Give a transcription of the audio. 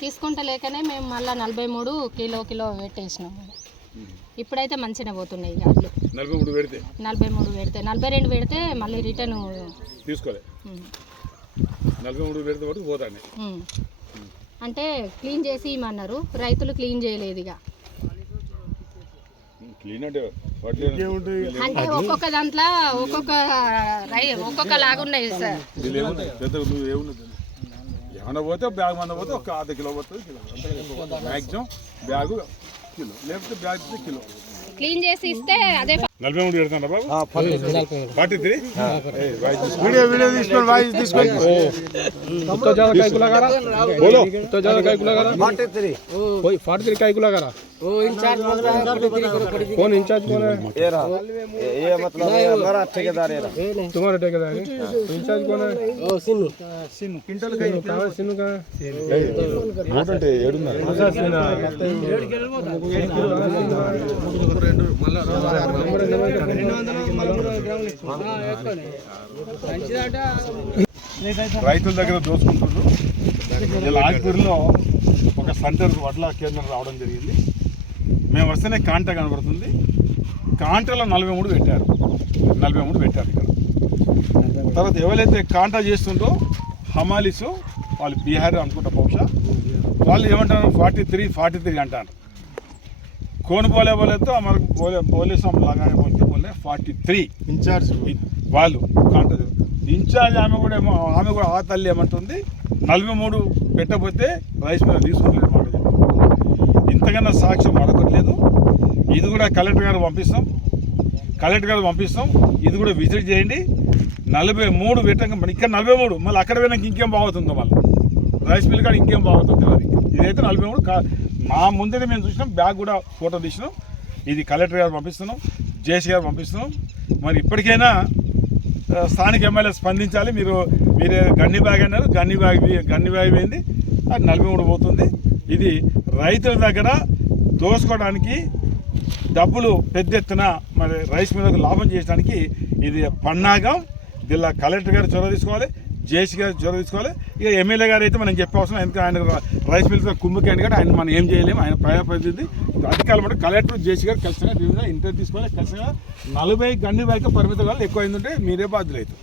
తీసుకుంటలేకనే మేము మళ్ళీ 43 కిలో పెట్టేసినాం. ఇప్పుడైతే మంచిగా పోతున్నాయి అట్లు. 43 పెడితే 42 పెడితే మళ్ళీ రిటర్న్ తీసుకోలే. 43 పెడితే వరకు పోతాండి. అంటే క్లీన్ చేసి ఇమ్మన్నారు, రైతులు క్లీన్ చేయలేదు. ఇక క్లీన్ అంటే ఒక్కొక్క దాంట్లో ఒక్కొక్క లాగా ఉన్నాయి సార్. ఏమన్నా పోతే బ్యాగ్ మన పోతే ఒక ½ కిలో పోతుంది, మ్యాక్సిమం బ్యాగు కిలో, లేకపోతే బ్యాగ్ కిలో క్లీన్ చేసి ఇస్తే అదే. 43 పెడతాను బాబు. 43 वीडियो తీసుకోండి, వాయిస్ తీసుకోండి. तो ज्यादा काय को लगा रहा बोलो, तो ज्यादा काय को लगा रहा 43 कोई 43 काय को लगा रहा वो इंचार्ज बोल रहा है 43 कौन इंचार्ज कौन है? ये मतलब हमारा ठेकेदार है, तुम्हारा ठेकेदार है। इंचार्ज कौन है? ओ सिन्नू क्विंटल का कहां सिन्नू का నోట్ అంటే ఏడున్నారు రైతుల దగ్గర దోచుకుంటున్నారు. ఇలా ఆజ్పూర్లో ఒక సెంటర్ వడ్ల కేంద్రం రావడం జరిగింది. మేము వస్తేనే కాంటా కనబడుతుంది. కాంటాలో 43 పెట్టారు ఇక్కడ. తర్వాత ఎవరైతే కాంటా చేస్తుందో హమాలీసు వాళ్ళు బీహార్ అనుకుంటా, బహుశా వాళ్ళు ఏమంటారు 43 అంటారు. कौन बोले तो हमारे बोले से हम लगाए बोलते बोले 43 इंचार्ज వాళ్ళు కాంటాక్ట్ ఇన్ఛార్జ్ ఆమె కూడా ఆ తల్లి ఏమంటుంది 43 పెట్టకపోతే రైస్ మిల్ తీసుకుంటలేదు మాట. ఇంతకన్నా సాక్ష్యం అడగట్లేదు. ఇది కూడా కలెక్టర్ గారు పంపిస్తాం. ఇది కూడా విజిట్ చేయండి. 43 పెట్టక ఇక్కడ 43 మళ్ళీ అక్కడ పోయినాక ఇంకేం బాగుతుందో, మళ్ళీ రైస్ మిల్ కాడ ఇంకేం బాగుతుంది. ఇదైతే 43 మా ముందే మేము చూసినాం, బ్యాగ్ కూడా ఫోటో తీసినాం. ఇది కలెక్టర్ గారు పంపిస్తున్నాం, జేసీ గారు పంపిస్తున్నాం. మరి ఇప్పటికైనా స్థానిక ఎమ్మెల్యే స్పందించాలి. మీరే గన్ని బ్యాగ్ అన్నారు, గన్ని బ్యాగ్ పోయింది, అది 43 పోతుంది. ఇది రైతుల దగ్గర దోసుకోవడానికి డబ్బులు పెద్ద ఎత్తున మరి రైస్ మిల్లకు లాభం చేయడానికి ఇది పన్నాగం. దీనిలో కలెక్టర్ గారు చొరవ తీసుకోవాలి, జేసీ గారు చొరవ తీసుకోవాలి. ఇక ఎమ్మెల్యే గారు అయితే మనం చెప్పే అవసరం, ఎందుకంటే ఆయన రైస్ మిల్స్ కుమ్ముకాయని కూడా ఆయన మనం ఏం చేయలేము. ఆయన ప్రజాప్రతినిధి అధికారులు అంటే కలెక్టర్ జేసీ గారు ఖచ్చితంగా దీని మీద ఇంటర్ తీసుకోవాలి. ఖచ్చితంగా 40 గండి బ్యాగ్ పరిమితం వల్ల ఎక్కువ అయిందంటే మీరే బాధ్యులు అవుతారు.